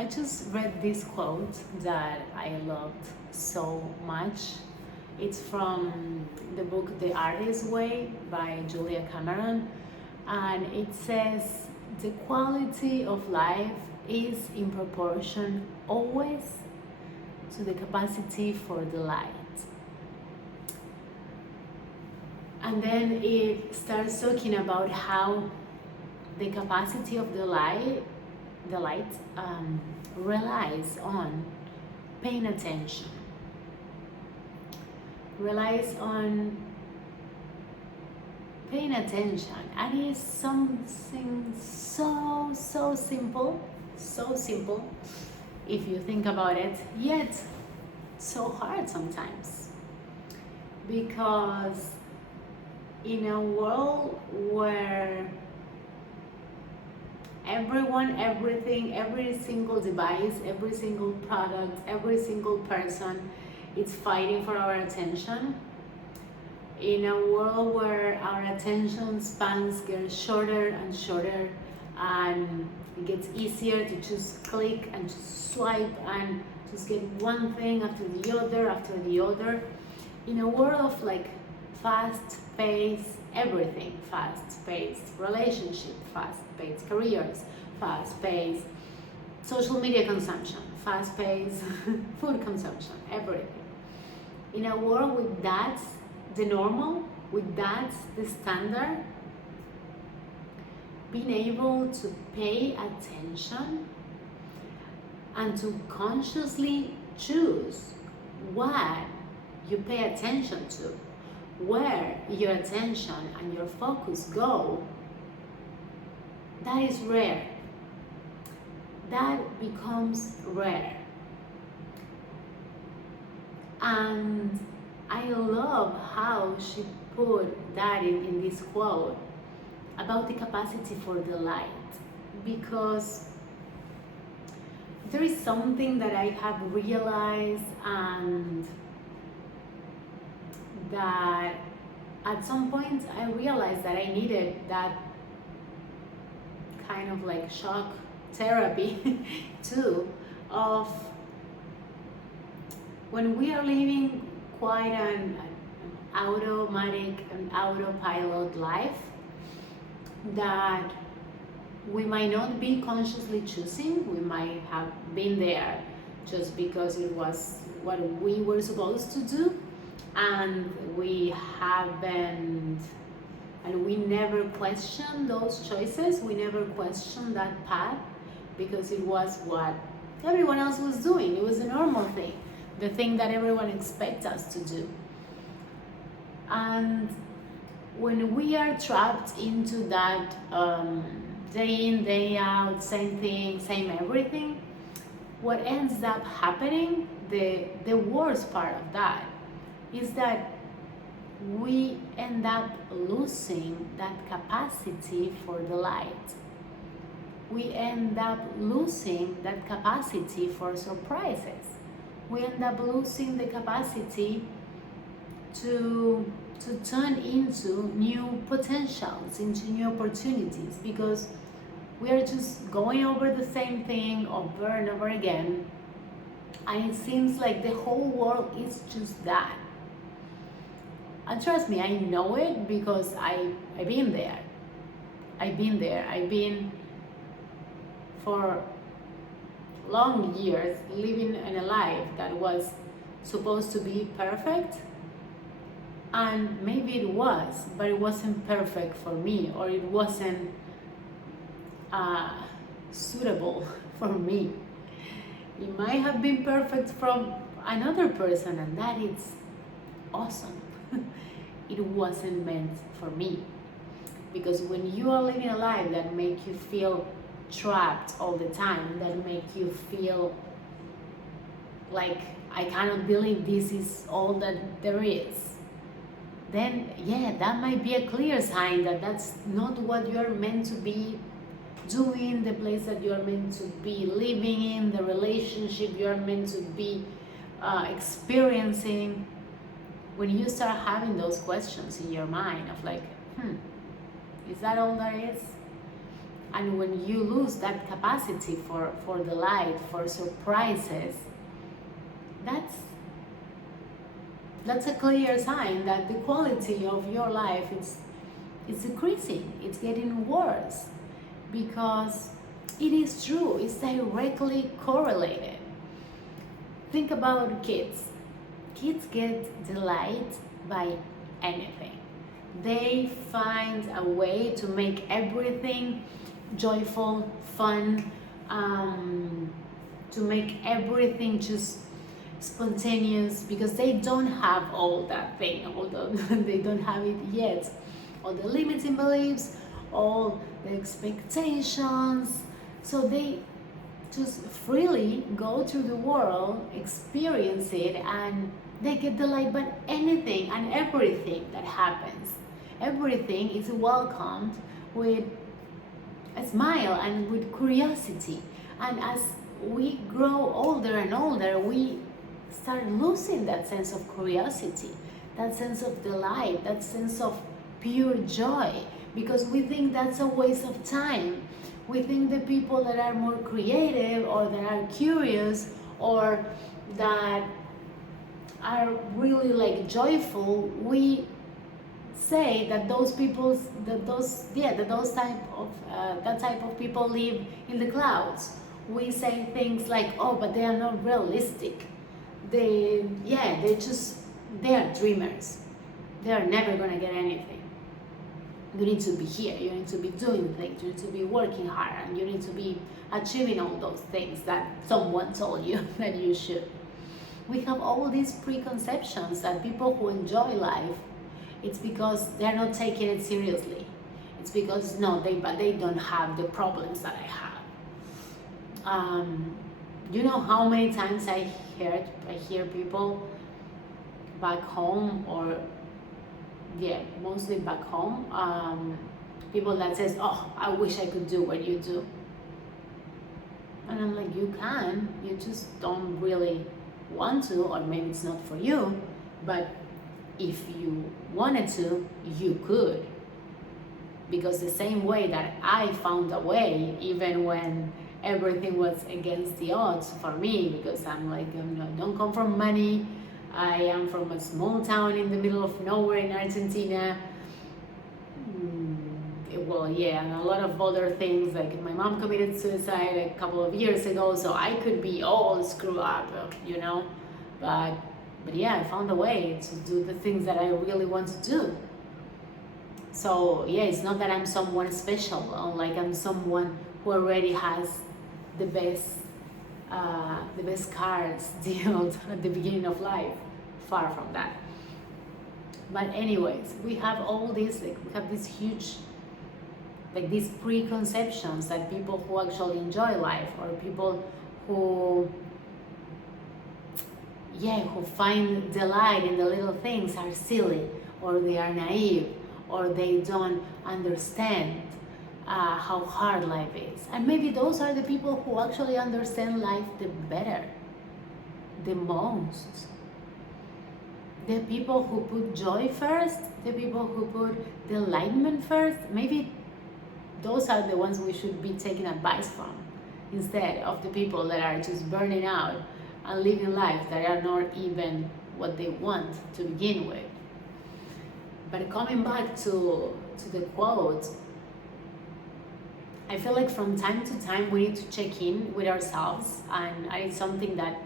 I just read this quote that I loved so much. It's from the book The Artist's Way by Julia Cameron, and it says, the quality of life is in proportion always to the capacity for delight. And then it starts talking about how the capacity of delight relies on paying attention, relies on paying attention, and it's something so simple if you think about it, yet so hard sometimes, because in a world where everyone, everything, every single device, every single product, every single person is fighting for our attention, in a world where our attention spans get shorter and shorter, and it gets easier to just click and just swipe and just get one thing after the other, in a world of like fast-paced everything, fast-paced relationship, fast-paced careers, fast-paced social media consumption, fast-paced food consumption, everything. In a world with that the normal, with that the standard, being able to pay attention and to consciously choose what you pay attention to, where your attention and your focus go, that is rare. That becomes rare. And I love how she put that in this quote about the capacity for delight, because there is something that I have realized, and that at some point I realized that I needed that kind of like shock therapy too, of when we are living quite an automatic and autopilot life that we might not be consciously choosing. We might have been there just because it was what we were supposed to do, and we haven't, and we never questioned those choices. We never questioned that path because it was what everyone else was doing. It was a normal thing, the thing that everyone expects us to do. And when we are trapped into that day in, day out, same thing, same everything, what ends up happening, the worst part of that, is that we end up losing that capacity for delight. We end up losing that capacity for surprises. We end up losing the capacity to turn into new potentials, into new opportunities, because we are just going over the same thing over and over again, and it seems like the whole world is just that. And trust me, I know it because I've been there. I've been for long years living in a life that was supposed to be perfect, and maybe it was, but it wasn't perfect for me, or it wasn't suitable for me. It might have been perfect from another person, and that is awesome. It wasn't meant for me, because when you are living a life that make you feel trapped all the time, that make you feel like I cannot believe this is all that there is, then yeah, that might be a clear sign that that's not what you're meant to be doing, the place that you're meant to be living in, the relationship you're meant to be experiencing. When you start having those questions in your mind of like, is that all there is? And when you lose that capacity for delight, for surprises, that's a clear sign that the quality of your life is decreasing. It's getting worse, because it is true. It's directly correlated. Think about kids. Kids get delight by anything. They find a way to make everything joyful, fun, to make everything just spontaneous, because they don't have all that thing, although they don't have it yet. All the limiting beliefs, all the expectations. So they just freely go through the world, experience it, and they get delight by anything and everything that happens. Everything is welcomed with a smile and with curiosity. And as we grow older and older, we start losing that sense of curiosity, that sense of delight, that sense of pure joy, because we think that's a waste of time. We think the people that are more creative, or that are curious, or that are really like joyful, we say that those people, that type of people live in the clouds. We say things like, oh, but they are not realistic. They are dreamers. They are never gonna get anything. You need to be here, you need to be doing things, you need to be working hard, and you need to be achieving all those things that someone told you that you should. We have all these preconceptions that people who enjoy life, it's because they're not taking it seriously. It's because they don't have the problems that I have. You know how many times I hear people back home, or mostly back home, people that says, oh, I wish I could do what you do. And I'm like, you can, you just don't really want to, or maybe it's not for you, but if you wanted to, you could. Because the same way that I found a way, even when everything was against the odds for me, because I'm like, I don't come from money, I am from a small town in the middle of nowhere in Argentina. And a lot of other things, like my mom committed suicide a couple of years ago, so I could be all screwed up, but I found a way to do the things that I really want to do. So it's not that I'm someone special, like I'm someone who already has the best cards dealt at the beginning of life. Far from that. But anyways, we have all this, we have this huge, these preconceptions that people who actually enjoy life, or people who find delight in the little things, are silly, or they are naive, or they don't understand how hard life is. And maybe those are the people who actually understand life the better, the most. The people who put joy first, the people who put delightment first, maybe those are the ones we should be taking advice from, instead of the people that are just burning out and living lives that are not even what they want to begin with. But coming back to the quote, I feel like from time to time we need to check in with ourselves, and it's something that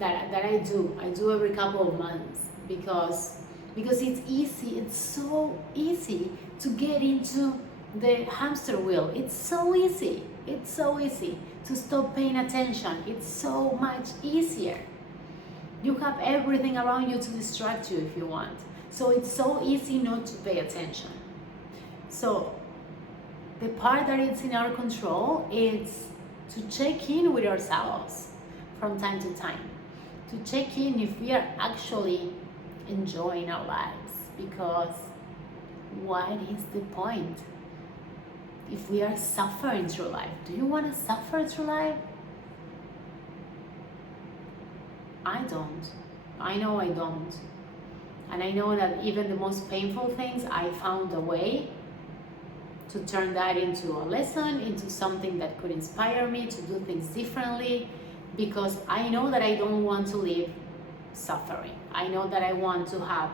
I do every couple of months, because it's easy, it's so easy to get into the hamster wheel. It's so easy to stop paying attention. It's so much easier. You have everything around you to distract you if you want. So it's so easy not to pay attention. So the part that is in our control is to check in with ourselves from time to time. To check in if we are actually enjoying our lives, because what is the point if we are suffering through life? Do you want to suffer through life? I don't. I know I don't. And I know that even the most painful things, I found a way to turn that into a lesson, into something that could inspire me to do things differently, because I know that I don't want to live suffering. I know that I want to have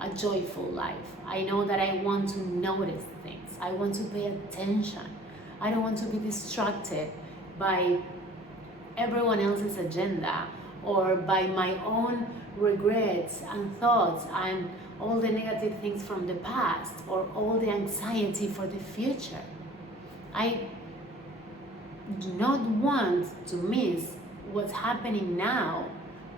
a joyful life. I know that I want to notice things. I want to pay attention. I don't want to be distracted by everyone else's agenda or by my own regrets and thoughts and all the negative things from the past or all the anxiety for the future. I do not want to miss what's happening now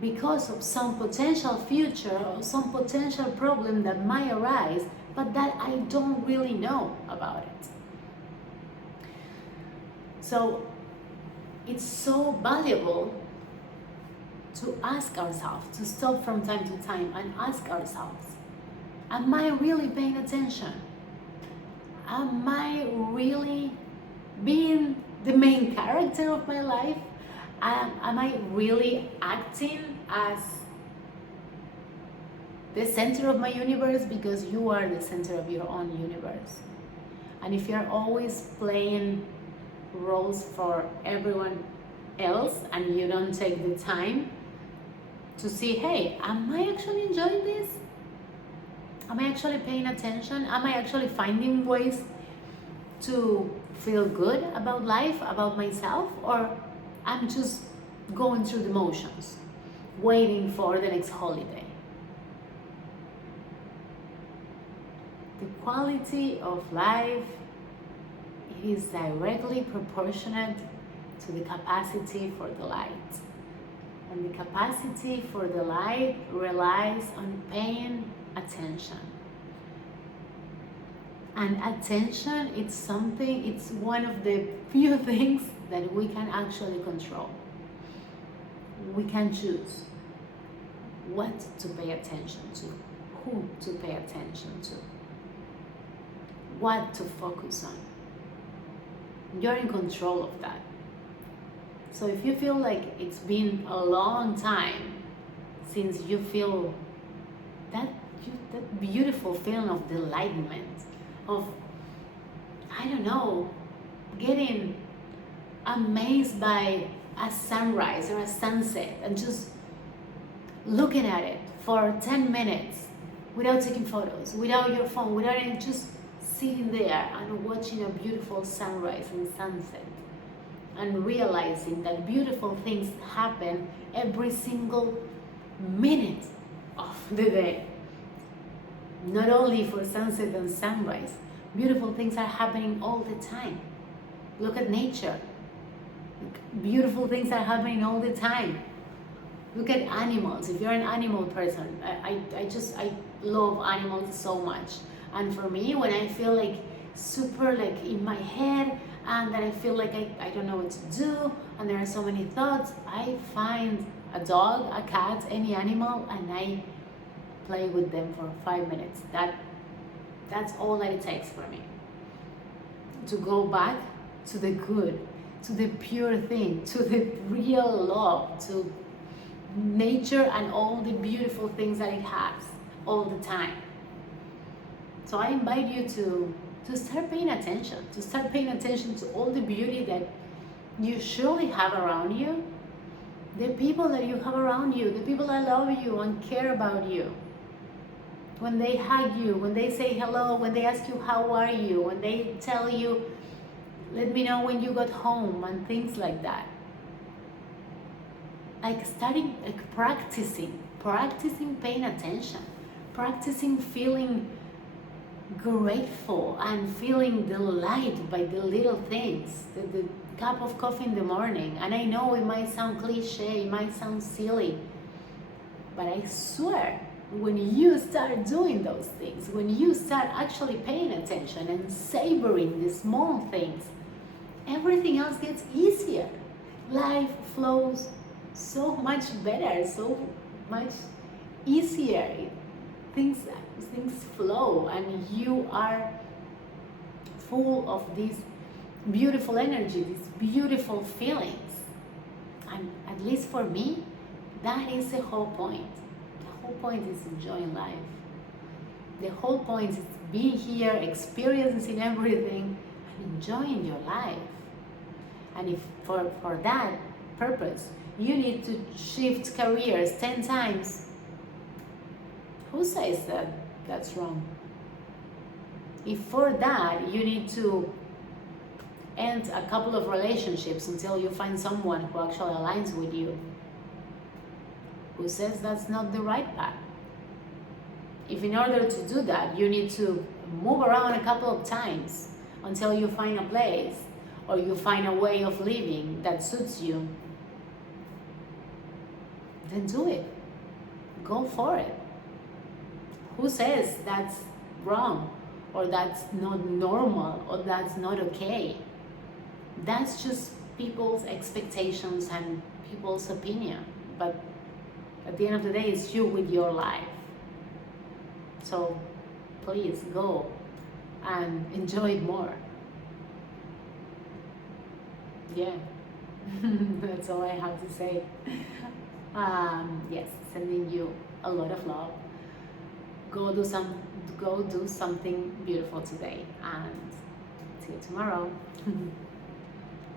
because of some potential future or some potential problem that might arise, but that I don't really know about it. So it's so valuable to ask ourselves, to stop from time to time and ask ourselves, am I really paying attention? Am I really being the main character of my life? Am I really acting as the center of my universe? Because you are the center of your own universe. And if you're always playing roles for everyone else and you don't take the time to see, hey, am I actually enjoying this? Am I actually paying attention? Am I actually finding ways to feel good about life, about myself? Or I'm just going through the motions, waiting for the next holiday? The quality of life is directly proportionate to the capacity for the light. And the capacity for the light relies on paying attention. And attention, it's one of the few things that we can actually control. We can choose what to pay attention to, who to pay attention to, what to focus on. You're in control of that. So if you feel like it's been a long time since you feel that beautiful feeling of delightment, of, I don't know, getting amazed by a sunrise or a sunset and just looking at it for 10 minutes without taking photos, without your phone, without any, just sitting there and watching a beautiful sunrise and sunset and realizing that beautiful things happen every single minute of the day. Not only for sunset and sunrise, beautiful things are happening all the time. Look at nature. Beautiful things are happening all the time. Look at animals. If you're an animal person, I love animals so much. And for me, when I feel like super like in my head and that I feel like I don't know what to do and there are so many thoughts, I find a dog, a cat, any animal, and I play with them for 5 minutes. That's all that it takes for me to go back to the good, to the pure thing, to the real love, to nature and all the beautiful things that it has all the time. So I invite you to start paying attention, to all the beauty that you surely have around you, the people that you have around you, the people that love you and care about you. When they hug you, when they say hello, when they ask you how are you, when they tell you, let me know when you got home, and things like that. Like practicing paying attention, practicing feeling grateful and feeling delight by the little things, the cup of coffee in the morning. And I know it might sound cliche, it might sound silly, but I swear, when you start doing those things, when you start actually paying attention and savoring the small things, everything else gets easier. Life flows so much better, so much easier. Things flow and you are full of this beautiful energy, these beautiful feelings. And at least for me, that is the whole point. The whole point is enjoying life. The whole point is being here, experiencing everything, and enjoying your life. And if for that purpose you need to shift careers 10 times, who says that that's wrong? If for that you need to end a couple of relationships until you find someone who actually aligns with you, who says that's not the right path? If in order to do that you need to move around a couple of times until you find a place or you find a way of living that suits you, then do it. Go for it. Who says that's wrong, or that's not normal, or that's not okay? That's just people's expectations and people's opinion. But at the end of the day, it's you with your life. So please go and enjoy it more. Yeah, that's all I have to say. Yes, sending you a lot of love. Go do something beautiful today, and see you tomorrow.